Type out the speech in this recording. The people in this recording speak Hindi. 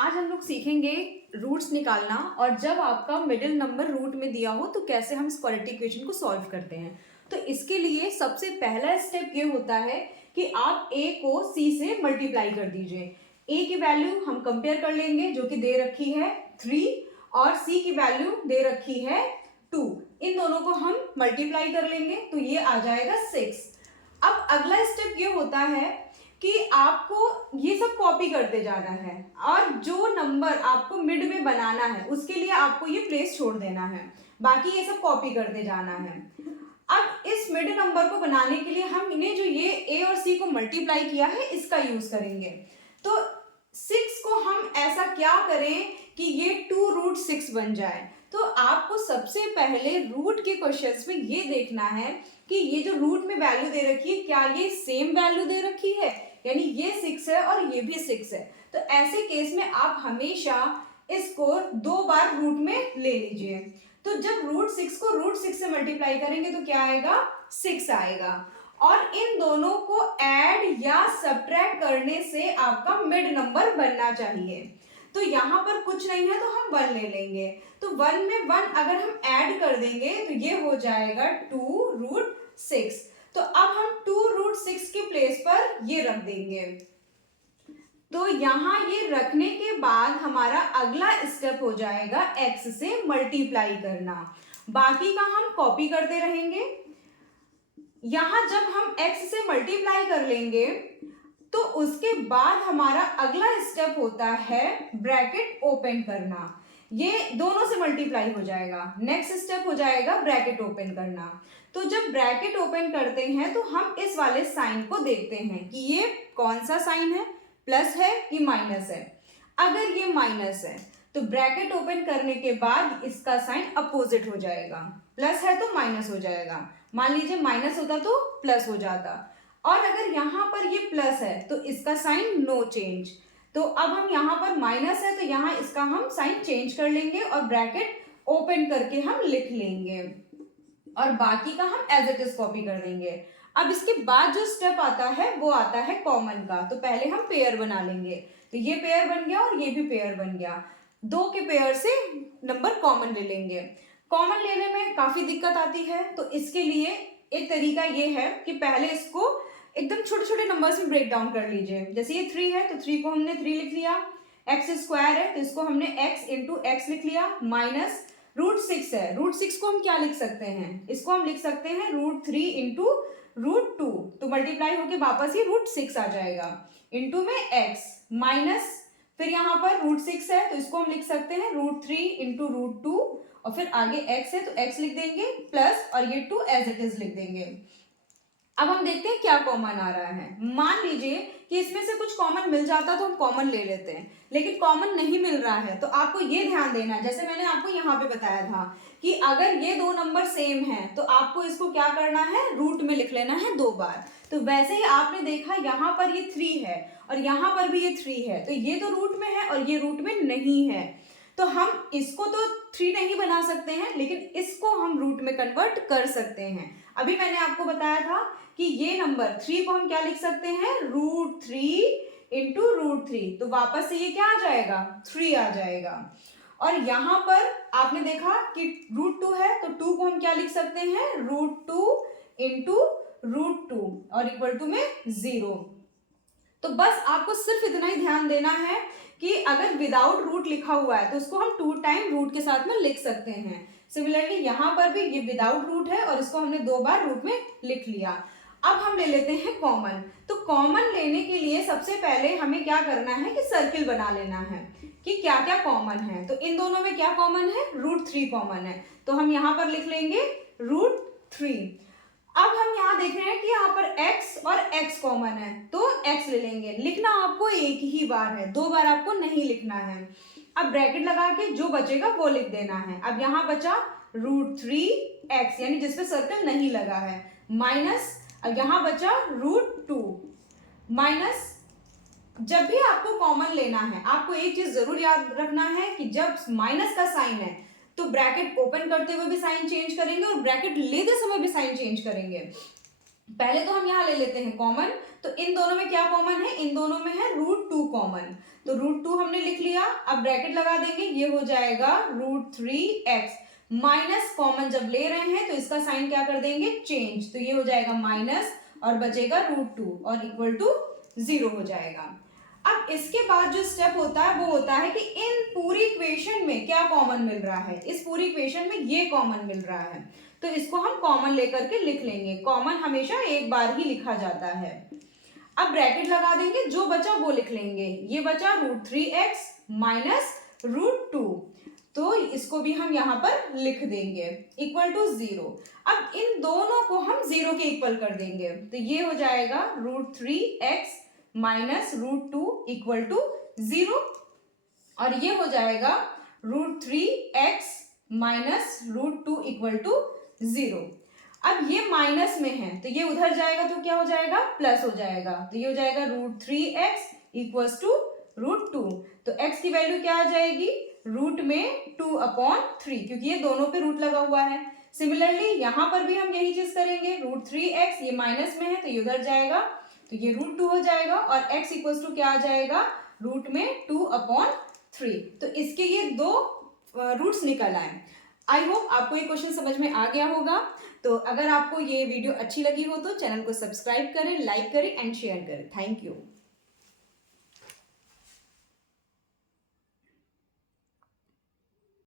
आज हम लोग सीखेंगे रूट्स निकालना और जब आपका मिडिल नंबर रूट में दिया हो तो कैसे हम इस क्वाड्रेटिक इक्वेशन को सॉल्व करते हैं। तो इसके लिए सबसे पहला स्टेप ये होता है कि आप a को c से मल्टीप्लाई कर दीजिए। a की वैल्यू हम कंपेयर कर लेंगे जो कि दे रखी है 3 और c की वैल्यू दे रखी है 2। इन दोनों को हम मल्टीप्लाई कर लेंगे तो ये आ जाएगा 6। अब अगला स्टेप ये होता है कि आपको ये सब कॉपी करते जाना है और जो नंबर आपको मिड में बनाना है उसके लिए आपको ये प्लेस छोड़ देना है, बाकी ये सब कॉपी करते जाना है। अब इस मिड नंबर को बनाने के लिए हम इन्हें जो ये a और c को मल्टीप्लाई किया है इसका यूज करेंगे। तो 6 को हम ऐसा क्या करें कि ये 2√6 बन जाए। तो आपको सबसे पहले रूट के क्वेश्चंस में ये देखना है कि ये जो रूट में वैल्यू दे रखी है क्या ये सेम वैल्यू दे रखी है, यानी ये 6 है और ये भी 6 है। तो ऐसे केस में आप हमेशा इसको 2 बार रूट में ले लीजिए। तो जब √6 को √6 से मल्टीप्लाई करेंगे तो क्या आएगा, 6 आएगा। और इन दोनों को ऐड या सब्ट्रैक्ट करने से आपका मिड नंबर बनना चाहिए। तो यहाँ पर कुछ नहीं है तो हम 1 ले लेंगे। तो 1 में 1 अगर हम ऐड कर देंगे तो ये हो जाएगा 2√6। तो अब हम 2√6 के प्लेस पर ये रख देंगे। तो यहाँ ये रखने के बाद हमारा अगला स्टेप हो जाएगा x से मल्टीप्लाई करना। बाकी का हम कॉपी करते रहेंगे। यहाँ जब हम x से मल्टीप्लाई कर लेंगे तो उसके बाद हमारा अगला स्टेप होता है ब्रैकेट ओपन करना। ये दोनों से मल्टीप्लाई हो जाएगा। नेक्स्ट स्टेप हो जाएगा ब्रैकेट ओपन करना। तो जब ब्रैकेट ओपन करते हैं तो हम इस वाले साइन को देखते हैं कि ये कौन सा साइन है, प्लस है कि माइनस है। अगर ये माइनस है तो ब्रैकेट ओपन करने के बाद इसका साइन अपोजिट हो जाएगा। प्लस है तो माइनस हो जाएगा। मान लीजिए माइनस होता तो प्लस हो जाता। और अगर यहाँ पर ये प्लस है तो इसका साइन नो चेंज। तो अब हम यहाँ पर माइनस है तो यहाँ इसका हम साइन चेंज कर लेंगे और ब्रैकेट ओपन करके हम लिख लेंगे और बाकी का हम एज इट इज कॉपी कर देंगे। अब इसके बाद जो स्टेप आता है वो आता है कॉमन का। तो पहले हम पेयर बना लेंगे। तो ये पेयर बन गया और ये भी पेयर बन गया। 2 के पेयर से नंबर कॉमन ले लेंगे। कॉमन लेने में काफी दिक्कत आती है तो इसके लिए एक तरीका ये है कि पहले इसको एकदम छोटे छोटे नंबर्स में ब्रेक डाउन कर लीजिए। जैसे ये 3 है तो 3 को हमने 3 लिख लिया। x स्क्वायर है तो इसको हमने x इंटू एक्स लिख लिया। माइनस √6 है, √6 को हम क्या लिख सकते हैं, इसको हम लिख सकते हैं √3 इंटू √2। तो मल्टीप्लाई होके वापस ही √6 आ जाएगा। इंटू में x माइनस फिर यहाँ पर √6 है तो इसको हम लिख सकते हैं √3 इंटू √2 और फिर आगे x है तो x लिख देंगे प्लस और ये 2 एज इट इज लिख देंगे। अब हम देखते हैं क्या कॉमन आ रहा है। मान लीजिए कि इसमें से कुछ कॉमन मिल जाता तो हम कॉमन ले लेते हैं, लेकिन कॉमन नहीं मिल रहा है तो आपको ये ध्यान देना है, जैसे मैंने आपको यहाँ पे बताया था कि अगर ये 2 नंबर सेम हैं तो आपको इसको क्या करना है, रूट में लिख लेना है 2 बार। तो वैसे ही आपने देखा यहाँ पर ये 3 है और यहाँ पर भी ये 3 है तो ये तो रूट में है और ये रूट में नहीं है। तो हम इसको तो 3 नहीं बना सकते हैं लेकिन इसको हम रूट में कन्वर्ट कर सकते हैं। अभी मैंने आपको बताया था कि ये नंबर 3 को हम क्या लिख सकते हैं, √3 इंटू √3। तो वापस से ये क्या आ जाएगा, 3 आ जाएगा। और यहाँ पर आपने देखा कि √2 है तो 2 को हम क्या लिख सकते हैं, √2 इंटू √2 और इक्वल टू में 0। तो बस आपको सिर्फ इतना ही ध्यान देना है कि अगर विदाउट रूट लिखा हुआ है तो उसको हम 2 टाइम रूट के साथ में लिख सकते हैं। सिमिलरली यहाँ पर भी ये विदाउट रूट है और इसको हमने 2 बार रूट में लिख लिया। अब हम ले लेते हैं कॉमन। तो कॉमन लेने के लिए सबसे पहले हमें क्या करना है कि सर्किल बना लेना है कि क्या क्या कॉमन है। तो इन दोनों में क्या कॉमन है, √3 कॉमन है तो हम यहाँ पर लिख लेंगे √3। अब हम यहाँ देख रहे हैं कि यहाँ पर x और x कॉमन है तो x ले लेंगे। लिखना आपको एक ही बार है, 2 बार आपको नहीं लिखना है। अब ब्रैकेट लगा के जो बचेगा वो लिख देना है। अब यहाँ बचा √3x यानी जिसपे सर्कल नहीं लगा है, माइनस अब यहाँ बचा √2 माइनस। जब भी आपको कॉमन लेना है आपको एक चीज जरूर याद रखना है कि जब माइनस का साइन है तो ब्रैकेट ओपन करते हुए भी साइन चेंज करेंगे और ब्रैकेट लेते समय भी साइन चेंज करेंगे। पहले तो हम यहाँ ले लेते हैं कॉमन, तो इन दोनों में क्या कॉमन है, इन दोनों में है √2 कॉमन, तो √2 हमने लिख लिया। अब ब्रैकेट लगा देंगे, ये हो जाएगा √3x, माइनस कॉमन जब ले रहे हैं तो इसका साइन क्या कर देंगे, चेंज, तो ये हो जाएगा माइनस और बचेगा √2 और इक्वल टू 0 हो जाएगा। अब इसके बाद जो स्टेप होता है वो होता है कि इन पूरी इक्वेशन में क्या कॉमन मिल रहा है, इस पूरी इक्वेशन में ये कॉमन मिल रहा है, तो इसको हम कॉमन लेकर के लिख लेंगे। कॉमन हमेशा एक बार ही लिखा जाता है। अब ब्रैकेट लगा देंगे, जो बचा वो लिख लेंगे, ये बचा √3x माइनस √2, तो इसको भी हम यहाँ पर लिख देंगे इक्वल टू 0। अब इन दोनों को हम 0 के इक्वल कर देंगे, तो ये हो जाएगा √3x माइनस √2 इक्वल टू 0, और ये हो जाएगा √3x माइनस √2 इक्वल टू 0। अब ये माइनस में है तो ये उधर जाएगा तो क्या हो जाएगा, प्लस हो जाएगा, तो ये हो जाएगा √3x इक्वल्स टू √2, तो x की वैल्यू क्या आ जाएगी, रूट में 2/3, क्योंकि ये दोनों पे रूट लगा हुआ है। सिमिलरली यहाँ पर भी हम यही चीज करेंगे, √3x ये माइनस में है तो ये उधर जाएगा, तो ये √2 हो जाएगा, और x इक्वल्स टू क्या आ जाएगा, रूट में 2/3, तो इसके ये दो रूट्स निकल आए। आई होप आपको ये क्वेश्चन समझ में आ गया होगा। तो अगर आपको ये वीडियो अच्छी लगी हो तो चैनल को सब्सक्राइब करें, लाइक करें एंड शेयर करें। Thank you.